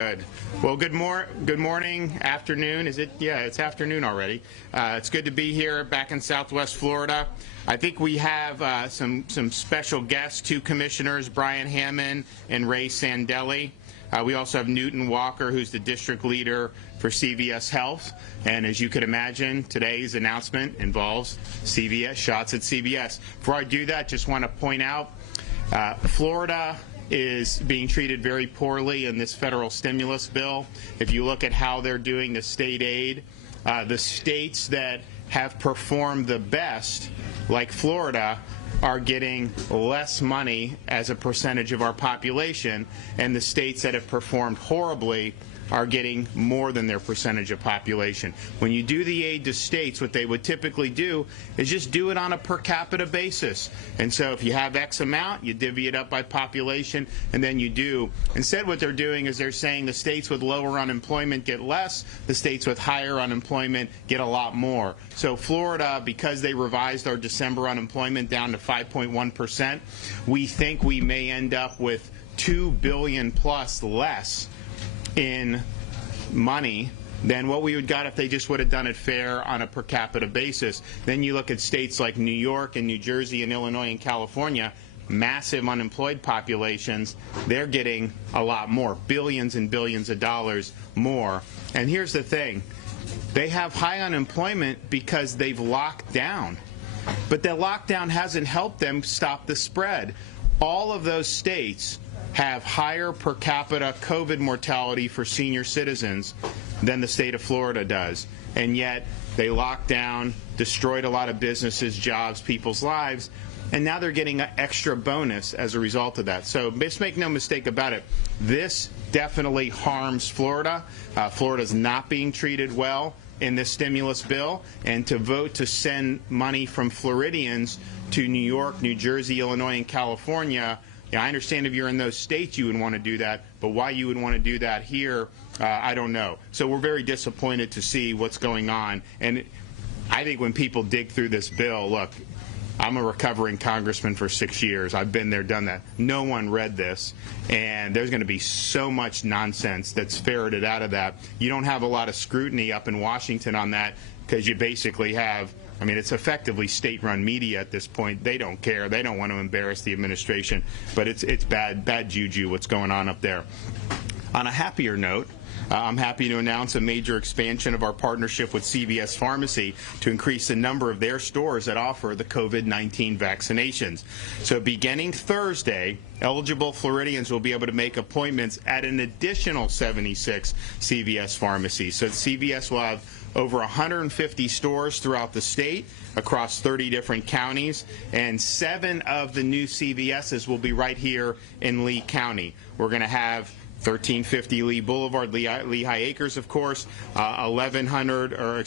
Good. Well, good morning, afternoon. Is it? Yeah, it's afternoon already. It's good to be here back in Southwest Florida. I think we have some special guests, two commissioners, Brian Hammond and Ray Sandelli. We also have Newton Walker, who's the district leader for CVS Health. And as you can imagine, today's announcement involves CVS, shots at CVS. Before I do that, just want to point out, Florida is being treated very poorly in this federal stimulus bill. If you look at how they're doing the state aid, the states that have performed the best, like Florida, are getting less money as a percentage of our population, and the states that have performed horribly are getting more than their percentage of population. When you do the aid to states, what they would typically do is just do it on a per capita basis. And so if you have X amount, you divvy it up by population, and then you do. Instead, what they're doing is they're saying the states with lower unemployment get less, the states with higher unemployment get a lot more. So Florida, because they revised our December unemployment down to 5.1%, we think we may end up with $2 billion plus less in money than what we would got if they just would have done it fair on a per capita basis. Then you look at states like New York and New Jersey and Illinois and California, massive unemployed populations, they're getting a lot more, billions and billions of dollars more. And here's the thing, they have high unemployment because they've locked down. But the lockdown hasn't helped them stop the spread. All of those states have higher per capita COVID mortality for senior citizens than the state of Florida does. And yet they locked down, destroyed a lot of businesses, jobs, people's lives, and now they're getting an extra bonus as a result of that. So just make no mistake about it. This definitely harms Florida. Florida's not being treated well in this stimulus bill, and to vote to send money from Floridians to New York, New Jersey, Illinois, and California, I understand if you're in those states you would want to do that, but why you would want to do that here, I don't know. So we're very disappointed to see what's going on. And I think when people dig through this bill, look, I'm a recovering congressman for 6 years. I've been there, done that. No one read this, and there's going to be so much nonsense that's ferreted out of that. You don't have a lot of scrutiny up in Washington on that because you basically have, I mean, it's effectively state-run media at this point. They don't care. They don't want to embarrass the administration. But it's bad juju what's going on up there. On a happier note, I'm happy to announce a major expansion of our partnership with CVS Pharmacy to increase the number of their stores that offer the COVID-19 vaccinations. So beginning Thursday, eligible Floridians will be able to make appointments at an additional 76 CVS pharmacies. So CVS will have over 150 stores throughout the state across 30 different counties, and 7 of the new CVS's will be right here in Lee County. We're going to have 1350 Lee Boulevard, Lehigh Acres, of course, 11300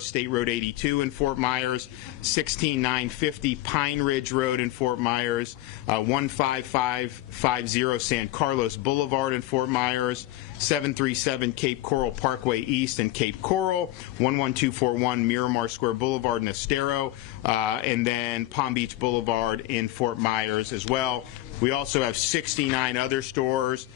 State Road 82 in Fort Myers, 16950 Pine Ridge Road in Fort Myers, 15550 San Carlos Boulevard in Fort Myers, 737 Cape Coral Parkway East in Cape Coral, 11241 Miramar Square Boulevard in Estero, and then Palm Beach Boulevard in Fort Myers as well. We also have 69 other stores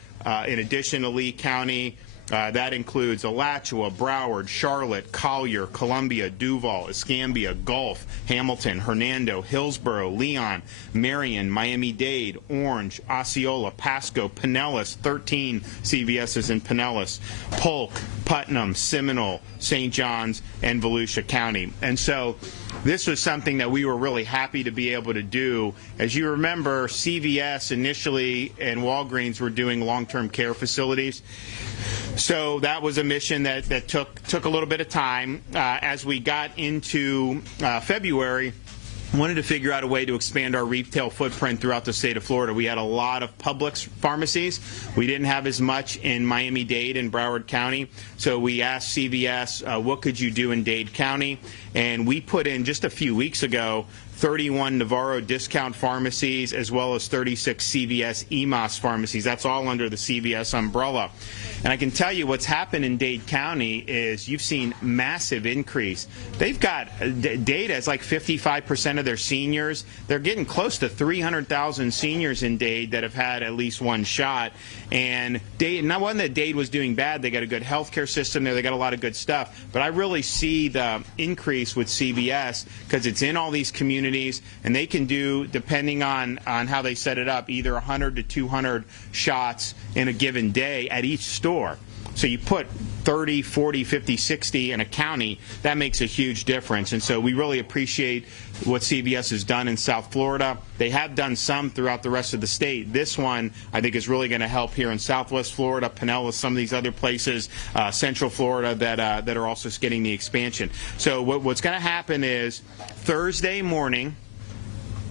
in addition to Lee County. That includes Alachua, Broward, Charlotte, Collier, Columbia, Duval, Escambia, Gulf, Hamilton, Hernando, Hillsborough, Leon, Marion, Miami-Dade, Orange, Osceola, Pasco, Pinellas, 13 CVS's in Pinellas, Polk, Putnam, Seminole, St. Johns, and Volusia County. And so this was something that we were really happy to be able to do. As you remember, CVS initially and Walgreens were doing long-term care facilities. So that was a mission that took a little bit of time. As we got into February, wanted to figure out a way to expand our retail footprint throughout the state of Florida. We had a lot of Publix pharmacies. We didn't have as much in Miami-Dade and Broward County. So we asked CVS, what could you do in Dade County? And we put in, just a few weeks ago, 31 Navarro discount pharmacies, as well as 36 CVS EMOS pharmacies. That's all under the CVS umbrella. And I can tell you what's happened in Dade County is you've seen massive increase. They've got data, it's like 55% of their seniors. They're getting close to 300,000 seniors in Dade that have had at least one shot. And Dade, not one that Dade was doing bad. They got a good healthcare system there. They got a lot of good stuff. But I really see the increase with CVS because it's in all these communities, and they can do, depending on how they set it up, either 100 to 200 shots in a given day at each store. So you put 30, 40, 50, 60 in a county, that makes a huge difference. And so we really appreciate what CVS has done in South Florida. They have done some throughout the rest of the state. This one, I think, is really going to help here in Southwest Florida, Pinellas, some of these other places, Central Florida that are also getting the expansion. So what's going to happen is Thursday morning,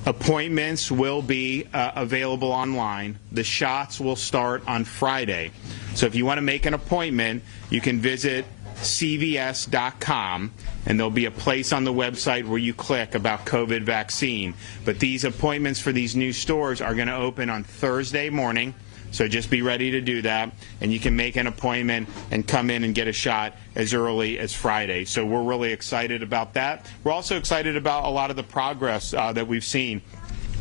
appointments will be available online. The shots will start on Friday. So if you want to make an appointment, you can visit cvs.com, and there'll be a place on the website where you click about COVID vaccine. But these appointments for these new stores are going to open on Thursday morning. So just be ready to do that, and you can make an appointment and come in and get a shot as early as Friday. So we're really excited about that. We're also excited about a lot of the progress that we've seen.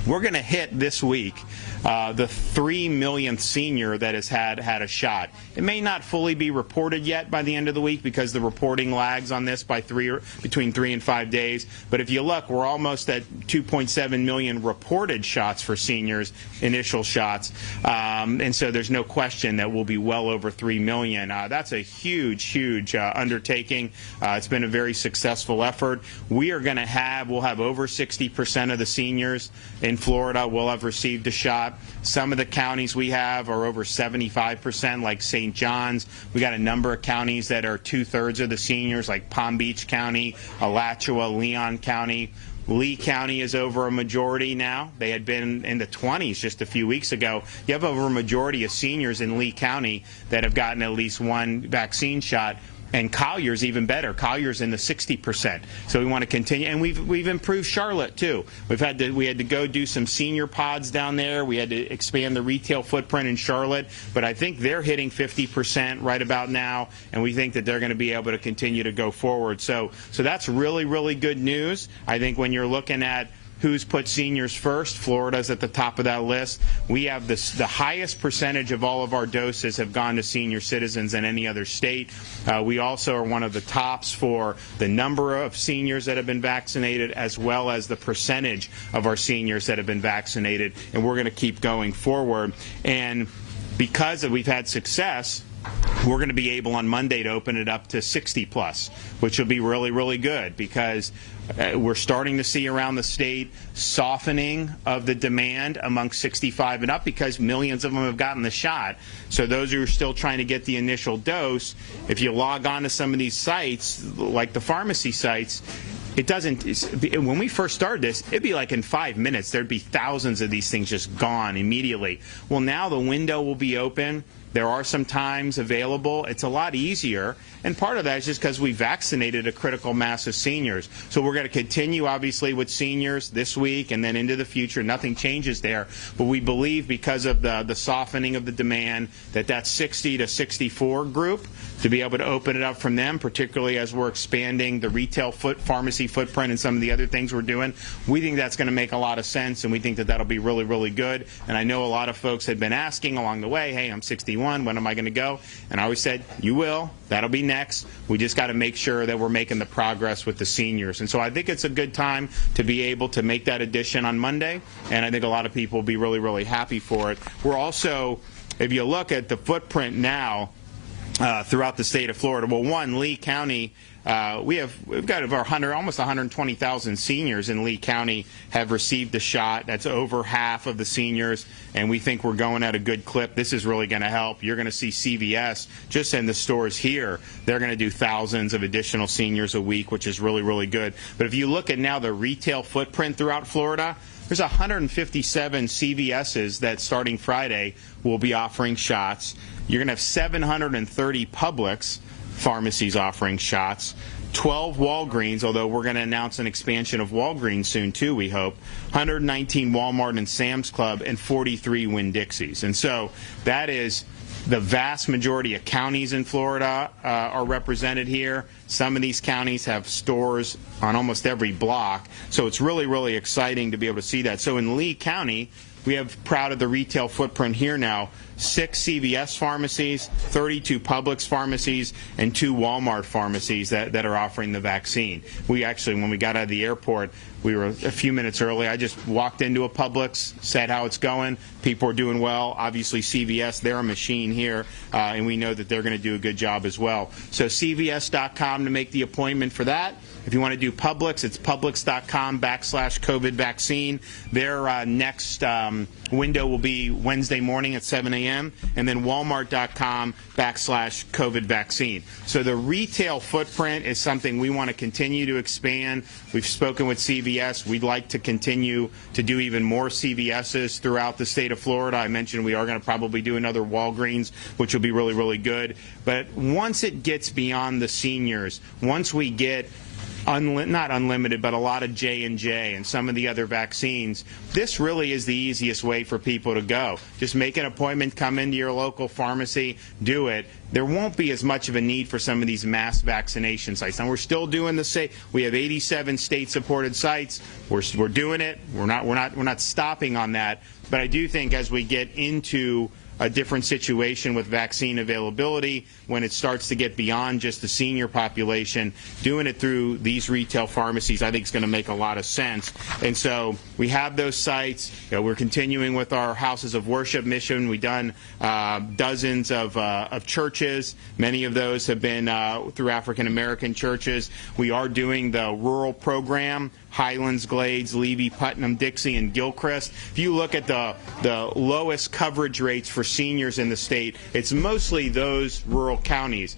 We're going to hit this week the 3 millionth senior that has had a shot. It may not fully be reported yet by the end of the week because the reporting lags on this by between 3 and 5 days. But if you look, we're almost at 2.7 million reported shots for seniors, initial shots. And so there's no question that we'll be well over 3 million. That's a huge, huge undertaking. It's been a very successful effort. We'll have over 60% of the seniors in Florida will have received a shot. Some of the counties we have are over 75%, like St. John's. We got a number of counties that are 2/3 of the seniors, like Palm Beach County, Alachua, Leon County. Lee County is over a majority now. They had been in the 20s just a few weeks ago. You have over a majority of seniors in Lee County that have gotten at least one vaccine shot. And Collier's even better. Collier's in the 60%. So we want to continue, and we've improved Charlotte too. We had to go do some senior pods down there. We had to expand the retail footprint in Charlotte, but I think they're hitting 50% right about now, and we think that they're going to be able to continue to go forward. So that's really, really good news. I think when you're looking at who's put seniors first, Florida's at the top of that list. We have the highest percentage of all of our doses have gone to senior citizens in any other state. We also are one of the tops for the number of seniors that have been vaccinated, as well as the percentage of our seniors that have been vaccinated, and we're going to keep going forward. And because we've had success, we're going to be able on Monday to open it up to 60+, which will be really, really good because we're starting to see around the state softening of the demand among 65 and up because millions of them have gotten the shot. So those who are still trying to get the initial dose, if you log on to some of these sites, like the pharmacy sites, when we first started this, it'd be like in 5 minutes, there'd be thousands of these things just gone immediately. Well, now the window will be open. There are some times available. It's a lot easier, and part of that is just because we vaccinated a critical mass of seniors. So we're going to continue, obviously, with seniors this week and then into the future. Nothing changes there, but we believe because of the softening of the demand that 60 to 64 group, to be able to open it up from them, particularly as we're expanding the retail pharmacy footprint and some of the other things we're doing, we think that's going to make a lot of sense, and we think that that'll be really, really good. And I know a lot of folks had been asking along the way, hey, I'm 61. When am I going to go? And I always said, you will. That'll be next. We just got to make sure that we're making the progress with the seniors. And so I think it's a good time to be able to make that addition on Monday, and I think a lot of people will be really, really happy for it. We're also, if you look at the footprint now throughout the state of Florida, well, one, Lee County, we've got over almost 120,000 seniors in Lee County have received the shot. That's over half of the seniors, and we think we're going at a good clip. This is really going to help. You're going to see CVS just in the stores here. They're going to do thousands of additional seniors a week, which is really, really good. But if you look at now the retail footprint throughout Florida, there's 157 CVSs that starting Friday will be offering shots. You're going to have 730 Publix pharmacies offering shots, 12 Walgreens, although we're going to announce an expansion of Walgreens soon too, we hope, 119 Walmart and Sam's Club, and 43 Winn-Dixies. And so that is the vast majority of counties in Florida are represented here. Some of these counties have stores on almost every block, so it's really, really exciting to be able to see that. So in Lee County, we have, proud of the retail footprint here now, 6 CVS pharmacies, 32 Publix pharmacies, and 2 Walmart pharmacies that are offering the vaccine. We actually, when we got out of the airport, we were a few minutes early. I just walked into a Publix, said how it's going. People are doing well. Obviously, CVS, they're a machine here, and we know that they're going to do a good job as well. So CVS.com to make the appointment for that. If you want to do Publix, it's Publix.com/COVID vaccine. Their next window will be Wednesday morning at 7 a.m. and then Walmart.com/COVID vaccine. So the retail footprint is something we want to continue to expand. We've spoken with CVS. We'd like to continue to do even more CVSs throughout the state of Florida. I mentioned we are going to probably do another Walgreens, which will be really, really good. But once it gets beyond the seniors, once we get not unlimited, but a lot of J&J and some of the other vaccines, this really is the easiest way for people to go. Just make an appointment, come into your local pharmacy, do it. There won't be as much of a need for some of these mass vaccination sites. And we're still doing the same. We have 87 state-supported sites. We're doing it. We're not stopping on that. But I do think as we get into a different situation with vaccine availability, when it starts to get beyond just the senior population, doing it through these retail pharmacies, I think is going to make a lot of sense. And so we have those sites. We're continuing with our houses of worship mission. We've done dozens of churches. Many of those have been through African American churches. We are doing the rural program, Highlands, Glades, Levy, Putnam, Dixie, and Gilchrist. If you look at the lowest coverage rates for seniors in the state, it's mostly those rural counties.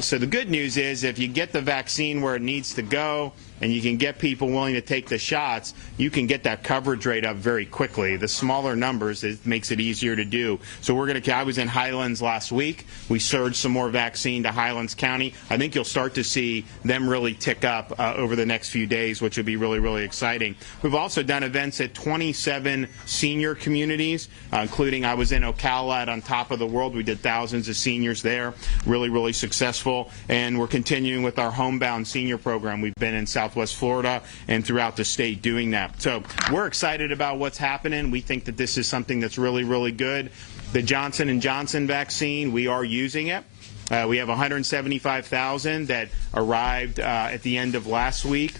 So the good news is if you get the vaccine where it needs to go and you can get people willing to take the shots, you can get that coverage rate up very quickly. The smaller numbers, it makes it easier to do. So we're going to, I was in Highlands last week. We surged some more vaccine to Highlands County. I think you'll start to see them really tick up over the next few days, which will be really, really exciting. We've also done events at 27 senior communities, including I was in Ocala at On Top of the World. We did thousands of seniors there. Really, really successful. And we're continuing with our homebound senior program. We've been in Southwest Florida and throughout the state doing that. So we're excited about what's happening. We think that this is something that's really, really good. The Johnson & Johnson vaccine, we are using it. We have 175,000 that arrived at the end of last week.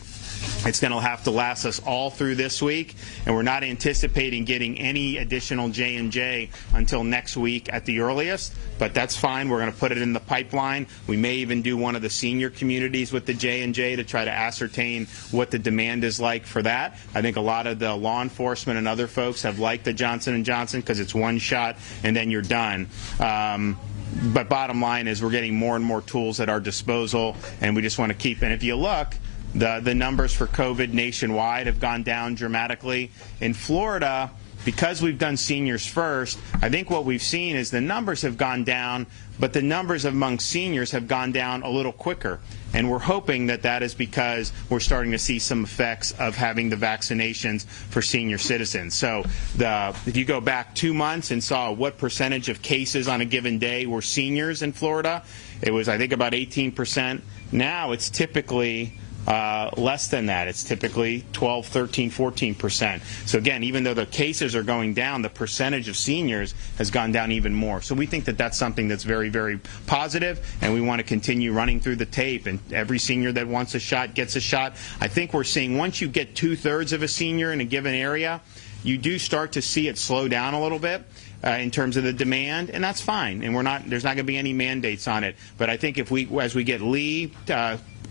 It's going to have to last us all through this week, and we're not anticipating getting any additional J&J until next week at the earliest, but that's fine. We're going to put it in the pipeline. We may even do one of the senior communities with the J&J to try to ascertain what the demand is like for that. I think a lot of the law enforcement and other folks have liked the Johnson & Johnson because it's one shot and then you're done. But bottom line is we're getting more and more tools at our disposal, and we just want to keep, and if you look, the numbers for COVID nationwide have gone down dramatically. In Florida, because we've done seniors first, I think what we've seen is the numbers have gone down, but the numbers among seniors have gone down a little quicker. And we're hoping that that is because we're starting to see some effects of having the vaccinations for senior citizens. So if you go back 2 months and saw what percentage of cases on a given day were seniors in Florida, it was, I think, about 18%. Now it's typically less than that. It's typically 12, 13, 14%. So again, even though the cases are going down, the percentage of seniors has gone down even more. So we think that that's something that's very, very positive, and we want to continue running through the tape, and every senior that wants a shot gets a shot. I think we're seeing once you get 2/3 of a senior in a given area, you do start to see it slow down a little bit. In terms of the demand, and that's fine. And there's not going to be any mandates on it. But I think as we get Lee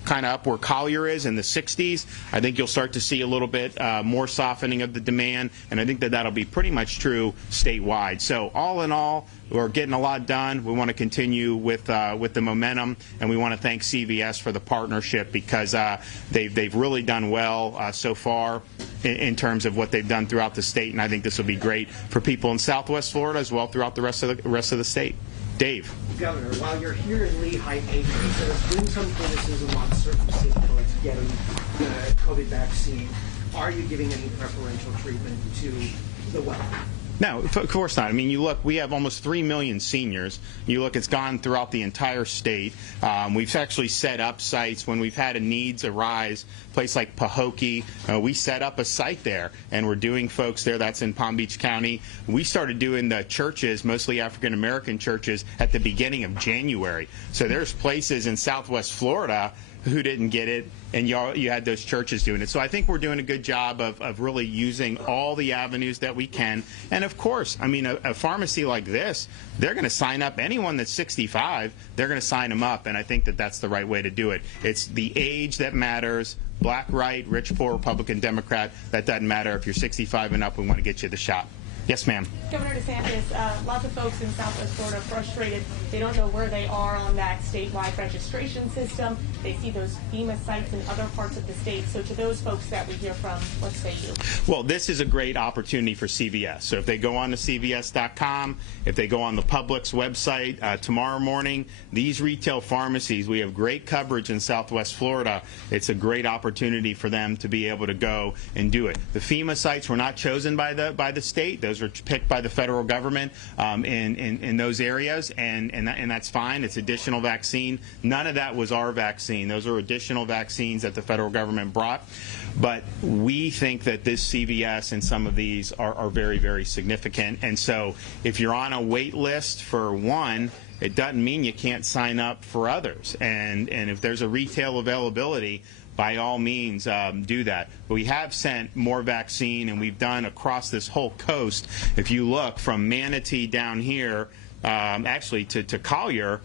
kind of up where Collier is in the 60s, I think you'll start to see a little bit more softening of the demand, and I think that that'll be pretty much true statewide. So all in all, we're getting a lot done. We want to continue with the momentum, and we want to thank CVS for the partnership because they've really done well so far in terms of what they've done throughout the state, and I think this will be great for people in Southwest Florida as well throughout the rest of the state. Dave. Governor, while you're here in Lehigh Acres, there's been some criticism on certain zip codes getting the COVID vaccine. Are you giving any preferential treatment to the wealthy? No, of course not. I mean, you look, we have almost 3 million seniors. You look, it's gone throughout the entire state. We've actually set up sites when we've had a needs arise, a place like Pahokee. We set up a site there, and we're doing folks there. That's in Palm Beach County. We started doing the churches, mostly African-American churches, at the beginning of January. So there's places in Southwest Florida who didn't get it, and you had those churches doing it. So I think we're doing a good job of really using all the avenues that we can. And of course, I mean, a pharmacy like this, they're going to sign up anyone that's 65, they're going to sign them up, and I think that that's the right way to do it. It's the age that matters. Black, white, rich, poor, Republican, Democrat, that doesn't matter. If you're 65 and up, we want to get you the shot. Yes, ma'am. Governor DeSantis, lots of folks in Southwest Florida frustrated. They don't know where they are on that statewide registration system. They see those FEMA sites in other parts of the state. So to those folks that we hear from, what say you? Well, this is a great opportunity for CVS. So if they go on to CVS.com, if they go on the Publix website tomorrow morning, these retail pharmacies, we have great coverage in Southwest Florida. It's a great opportunity for them to be able to go and do it. The FEMA sites were not chosen by the state. Those were picked by the federal government in those areas, and that's fine. It's additional vaccine. None of that was our vaccine. Those are additional vaccines that the federal government brought. But we think that this CVS and some of these are very, very significant. And so if you're on a wait list for one, it doesn't mean you can't sign up for others. And if there's a retail availability, by all means, do that. But we have sent more vaccine, and we've done across this whole coast. If you look from Manatee down here, actually to Collier,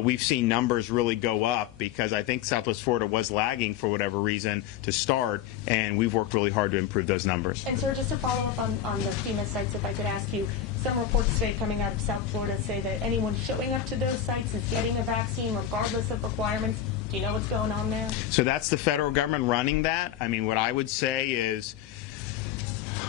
we've seen numbers really go up because I think Southwest Florida was lagging for whatever reason to start, and we've worked really hard to improve those numbers. And sir, just to follow up on the FEMA sites, if I could ask you, some reports today coming out of South Florida say that anyone showing up to those sites is getting a vaccine regardless of requirements. Do you know what's going on there? So that's the federal government running that. I mean, what I would say is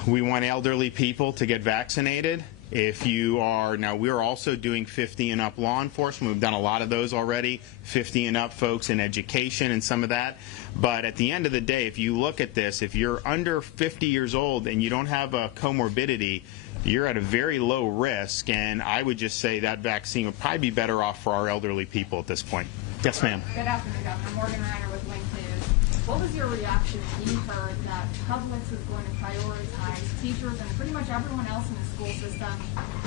we want elderly people to get vaccinated. If you are, now we're also doing 50 and up law enforcement. We've done a lot of those already, 50 and up folks in education and some of that. But at the end of the day, if you look at this, if you're under 50 years old and you don't have a comorbidity, you're at a very low risk, and I would just say that vaccine would probably be better off for our elderly people at this point. Yes, ma'am. Good afternoon, Governor. Morgan Reiner with Link News. What was your reaction when you heard that Publix is going to prioritize teachers and pretty much everyone else in the school system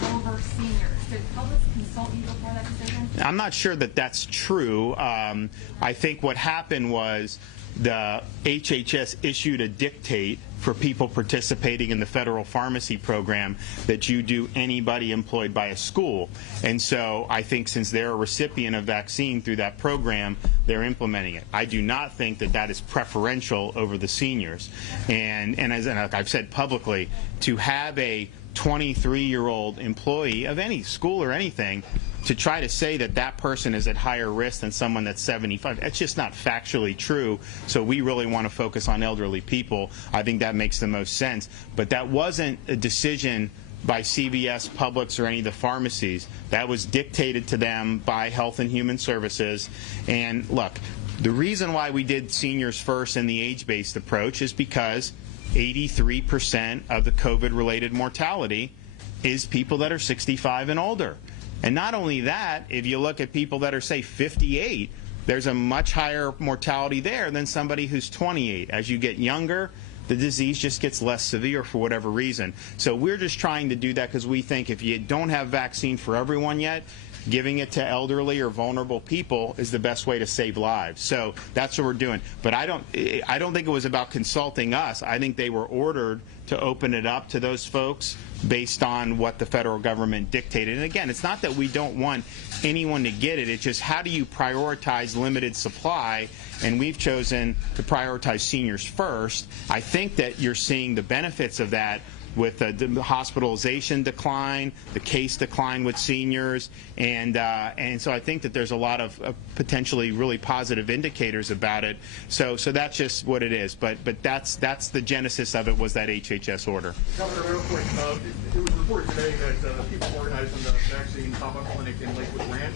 over seniors? Did Publix consult you before that decision? I'm not sure that that's true. I think what happened was the HHS issued a dictate for people participating in the federal pharmacy program that you do anybody employed by a school. And so I think since they're a recipient of vaccine through that program, they're implementing it. I do not think that that is preferential over the seniors. And as I've said publicly, to have a 23-year-old employee of any school or anything to try to say that that person is at higher risk than someone that's 75, that's just not factually true. So we really want to focus on elderly people. I think that makes the most sense. But that wasn't a decision by CVS, Publix, or any of the pharmacies. That was dictated to them by Health and Human Services. And look, the reason why we did seniors first in the age-based approach is because 83% of the COVID-related mortality is people that are 65 and older. And not only that, if you look at people that are, say, 58, there's a much higher mortality there than somebody who's 28. As you get younger, the disease just gets less severe for whatever reason. So we're just trying to do that because we think if you don't have vaccine for everyone yet, giving it to elderly or vulnerable people is the best way to save lives. So that's what we're doing. But I don't think it was about consulting us. I think they were ordered to open it up to those folks based on what the federal government dictated. And again, it's not that we don't want anyone to get it. It's just how do you prioritize limited supply? And we've chosen to prioritize seniors first. I think that you're seeing the benefits of that with the hospitalization decline, the case decline with seniors, and so I think that there's a lot of potentially really positive indicators about it. So that's just what it is. But that's the genesis of it, was that HHS order. Governor, real quick, it was reported today that people organizing the vaccine pop-up clinic in Lakewood Ranch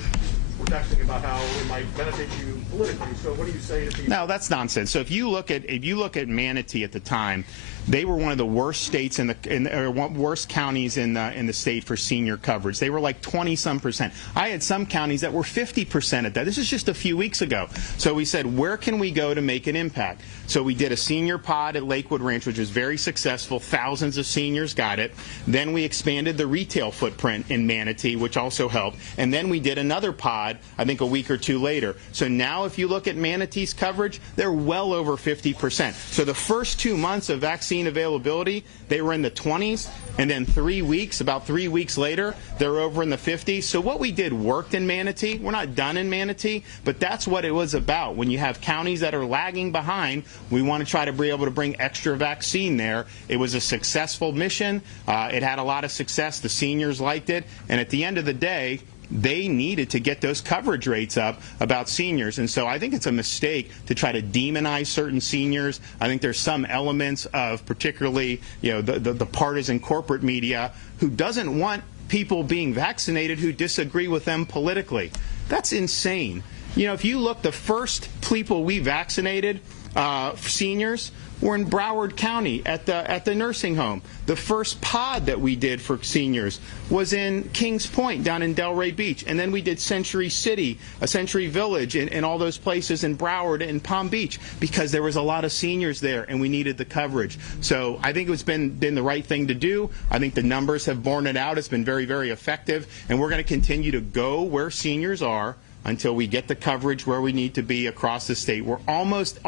were texting about how it might benefit you politically. So what do you say to people? No, that's nonsense. So if you look at Manatee at the time, they were one of the worst states or worst counties in the state for senior coverage. They were like 20-some%. I had some counties that were 50% at that. This is just a few weeks ago. So we said, where can we go to make an impact? So we did a senior pod at Lakewood Ranch, which was very successful. Thousands of seniors got it. Then we expanded the retail footprint in Manatee, which also helped. And then we did another pod, I think a week or two later. So now if you look at Manatee's coverage, they're well over 50%. So the first 2 months of vaccine availability, they were in the 20s, and then about 3 weeks later, they're over in the 50s. So what we did worked in Manatee. We're not done in Manatee, but that's what it was about. When you have counties that are lagging behind, we want to try to be able to bring extra vaccine there. It was a successful mission. It had a lot of success. The seniors liked it, and at the end of the day, they needed to get those coverage rates up about seniors. And so I think it's a mistake to try to demonize certain seniors. I think there's some elements of particularly the partisan corporate media who doesn't want people being vaccinated who disagree with them politically. That's insane. If you look, the first people we vaccinated, seniors, were in Broward County at the nursing home. The first pod that we did for seniors was in Kings Point down in Delray Beach. And then we did Century City, Century Village, and all those places in Broward and Palm Beach because there was a lot of seniors there and we needed the coverage. So I think it's been the right thing to do. I think the numbers have borne it out. It's been very, very effective. And we're going to continue to go where seniors are until we get the coverage where we need to be across the state. We're almost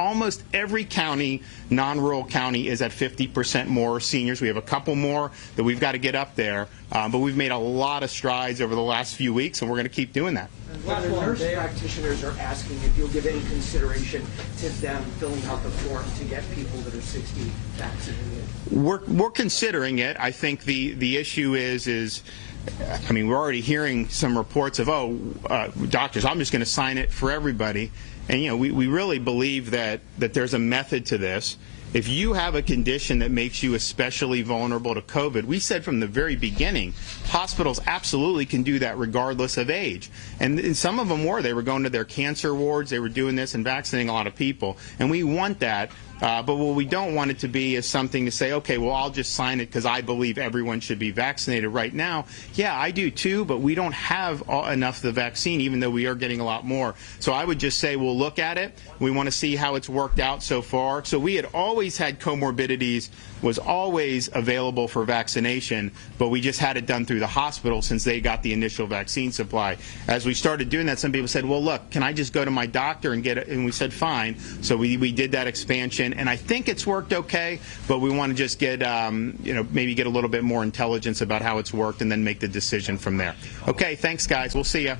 every county, non-rural county, is at 50% more seniors. We have a couple more that we've got to get up there, but we've made a lot of strides over the last few weeks, and we're going to keep doing that. Last one, nurse practitioners are asking if you'll give any consideration to them filling out the form to get people that are 60 vaccinated. We're considering it. I think the issue is I mean, we're already hearing some reports of, doctors, I'm just going to sign it for everybody. And, we really believe that there's a method to this. If you have a condition that makes you especially vulnerable to COVID, we said from the very beginning, hospitals absolutely can do that regardless of age. And some of them they were going to their cancer wards, they were doing this and vaccinating a lot of people. And we want that. But what we don't want it to be is something to say, okay, well, I'll just sign it because I believe everyone should be vaccinated right now. Yeah, I do too, but we don't have enough of the vaccine, even though we are getting a lot more. So I would just say we'll look at it. We want to see how it's worked out so far. So we had always had comorbidities, was always available for vaccination, but we just had it done through the hospital since they got the initial vaccine supply. As we started doing that, some people said, well, look, can I just go to my doctor and get it? And we said, fine. So we did that expansion, and I think it's worked okay, but we want to just get, maybe get a little bit more intelligence about how it's worked and then make the decision from there. Okay, thanks, guys. We'll see you.